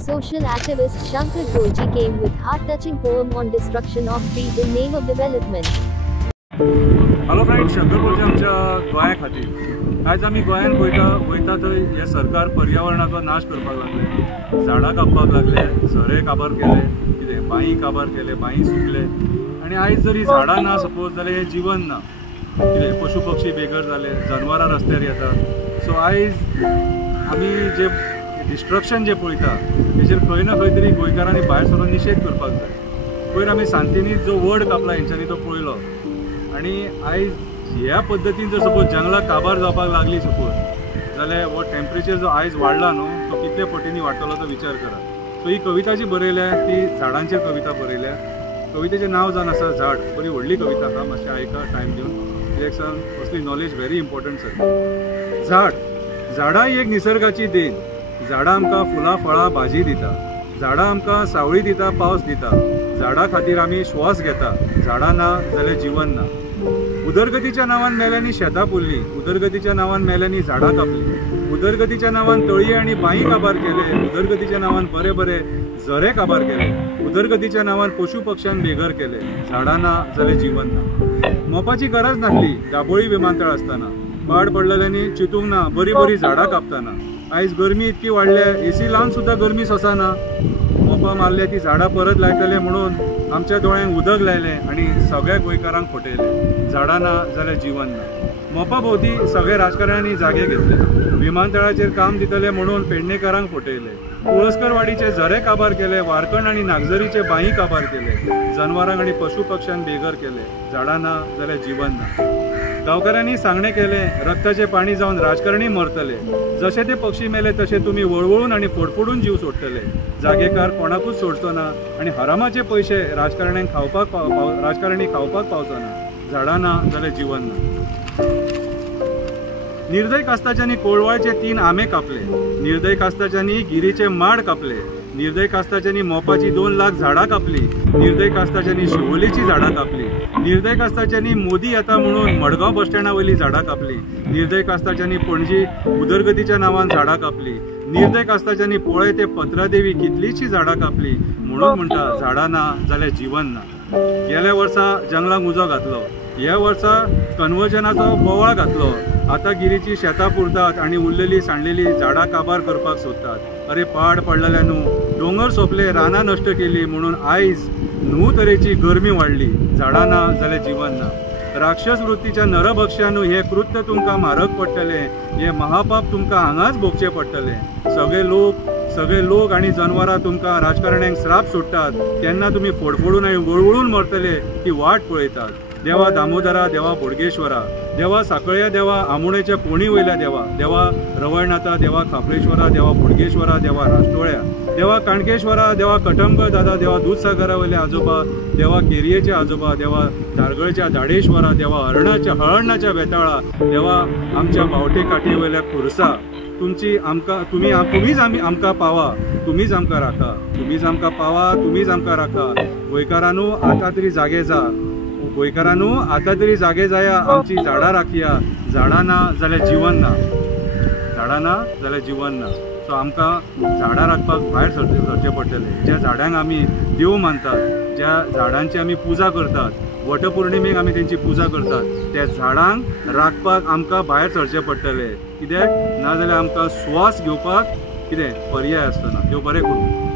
social activist Shankar Golji came with heart-touching poem on destruction of trees in name of development. Hello friends, Shankar गोलजी आमच्या गोंया खातीर आज आमी गोंयान वयता थंय हे सरकार पर्यावरणाचो नाश करपाक लागले, झाडां कापपाक लागले, झरे काबार केले, कितें बांयी काबार केले, बांयी सुकले आनी आयज जरी झाडां ना सपोज जाल्यार हे जीवन ना, कितें पशु पक्षी बेघर जाले, जनवरां रस्त्यार येतात. सो आयज आमी जे डिस्ट्रक्शन जे पळयता तेजेर खंय ना खंय तरी गोंयकारांनी भायर सरून निशेध करपाक जाय. पयर आमी सांतिनी जो वड कापला हेंच्यांनी तो पळयलो आनी आयज ह्या पद्दतीन जर सपोज जंगलां काबार जावपाक लागली सपोज जाल्यार हो टेम्परेचर जो आयज वाडला न्हू तो कितले पटींनी वाडटलो तो विचार करा. सो ही कविता जी बरयल्या ती झाडांचेर कविता बरयल्या. कवितेचें नांव जावन आसा झाड. बरी व्हडली कविता आसा, मातशें आयका टायम दिवन, कित्याक असली नॉलेज व्हेरी इम्पॉर्टंट सर. झाडां ही एक निसर्गाची देण. झाडां आमकां फुलां फळां भाजी दिता, झाडां आमकां सावळी दिता, पावस दिता, झाडां खातीर आमी श्वास घेता, झाडां ना जाल्यार जीवन ना. उदरगतीच्या नांवान मेल्यांनी शेतां पुरली, उदरगतीच्या नांवान मेल्यांनी झाडां कापली, उदरगतीच्या नांवान तळये आनी बांयी काबार केले, उदरगतीच्या नांवान बरे बरे झरे काबार केले, उदरगतीच्या नांवान पशु पक्ष्यांक बेघर केले, झाडां ना जाल्यार जीवन ना. मोपाची गरज नासली दाबोळी विमानतळ आसतना, पाड पडलेल्यांनी चिंतूंक ना बरी बरी झाडां कापतना. आयज गरमी इतकी वाडल्या, एसी लावन सुद्दां गरमी सोंसना. मोपा मारल्या ती झाडां परत लायतले म्हणून आमच्या दोळ्यांक उदक लायलें आनी सगळ्या गोंयकारांक फटयलें. झाडां ना जाल्यार जीवन ना. मोपा भोंवती सगळे राजकारण्यांनी जागे घेतले, विमानतळाचेर काम दितले म्हणून पेडणेकारांक फटयले, कुळस्करवाडीचे झरे काबार केले, वारकण आनी नागझरीचे बांयी काबार केले, जनवरांक आनी पशु पक्ष्यांक बेघर केले, झाडां ना जाल्यार जीवन ना. गांवकारांनी सांगणें केलें रक्ताचें पाणी जावन राजकारणी मरतले, जशे ते पक्षी मेले तशे तुमी वळवळून आनी फोडफोडून जीव सोडटले, जागेकार कोणाकूच सोडचो ना आनी हरामाचे पयशे राजकारणी खावपाक पावचो ना. झाडां ना जाल्यार जीवन ना. निर्दय कास्ताच्यांनी कोळवाळचे 3 आंबे कापले, निर्दय कास्ताच्यांनी गिरीचे माड कापले, निर्दय कास्ताच्यांनी मोपाची 2 लाख झाडां कापली, निर्दय कास्ताच्यांनी शिवोलेची झाडां कापली, निर्दय कास्ताच्यांनी मोदी येता म्हणून मडगांव बस स्टँडा वयली झाडां कापली, निर्दय कास्ताच्यांनी पणजी उदरगतीच्या नांवान झाडां कापली, निर्दय कास्ताच्यांनी पळय ते पत्रादेवी कितलींशीं झाडां कापली. म्हणून म्हणटा झाडां ना जाल्यार जीवन ना. गेल्या वर्सा जंगलांक उजो घातलो, ह्या वर्सा कन्वर्जनाचो बोवाळ घातलो. आतां गिरीची शेतां पुरतात आनी उरलेली सांडलेली झाडां काबार करपाक सोदतात. अरे पाड पडलेल्या न्हू, दोंगर सोंपले, रानां नश्ट केली म्हणून आयज न्हू तरेची गरमी वाडली. झाडां ना जाल्यार जीवन ना. राक्षस वृत्तीच्या नरभक्ष्यानू हे कृत्य तुमकां म्हारग पडटले, हे महापाप तुमकां हांगाच भोगचे पडटले. सगळे लोक आनी जनवरां तुमकां राजकारण्यांक श्राप सोडटात तेन्ना तुमी फोडफोडून आनी वळवळून मरतले ती वाट पळयतात. देवा दामोदरा, देवा बोडगेश्वरा, देवा साकळ्या, देवा आमोणेच्या कोणी वयल्या देवा, देवा रवळनाथा, देवा खापरेश्वरा, देवा बोडगेश्वरा, देवा राष्ट्रोळ्या, देवा काणकेश्वरा, देवा कटंब दादा, देवा दूधसागरा वयल्या आजोबा, देवा केरयेचे आजोबा, देवा दारगळच्या दाडेश्वरा, देवा हळर्णाच्या बेताळा, देवा आमच्या बावटे काठी वयल्या खुर्सा, तुमीच आमकां पावा, तुमीच आमकां राखा, तुमीच आमकां पावा, तुमीच आमकां राखा. गोंयकारांनू आतां तरी जागे जा, गोंयकारांनू आतां तरी जागे जाया, आमची झाडां राखया. झाडां ना जाल्यार जीवन ना, झाडां ना जाल्यार जीवन ना. सो आमकां झाडां राखपाक भायर सरचें पडटलें. ज्या झाडांक आमी देव मानतात, ज्या झाडांची आमी पुजा करतात, वटपौर्णिमेक आमी तेंची पुजा करतात, त्या झाडांक राखपाक आमकां भायर सरचें पडटलें. कित्याक नाजाल्यार आमकां श्वास घेवपाक कितें पर्याय आसतना. देव बरें करूं.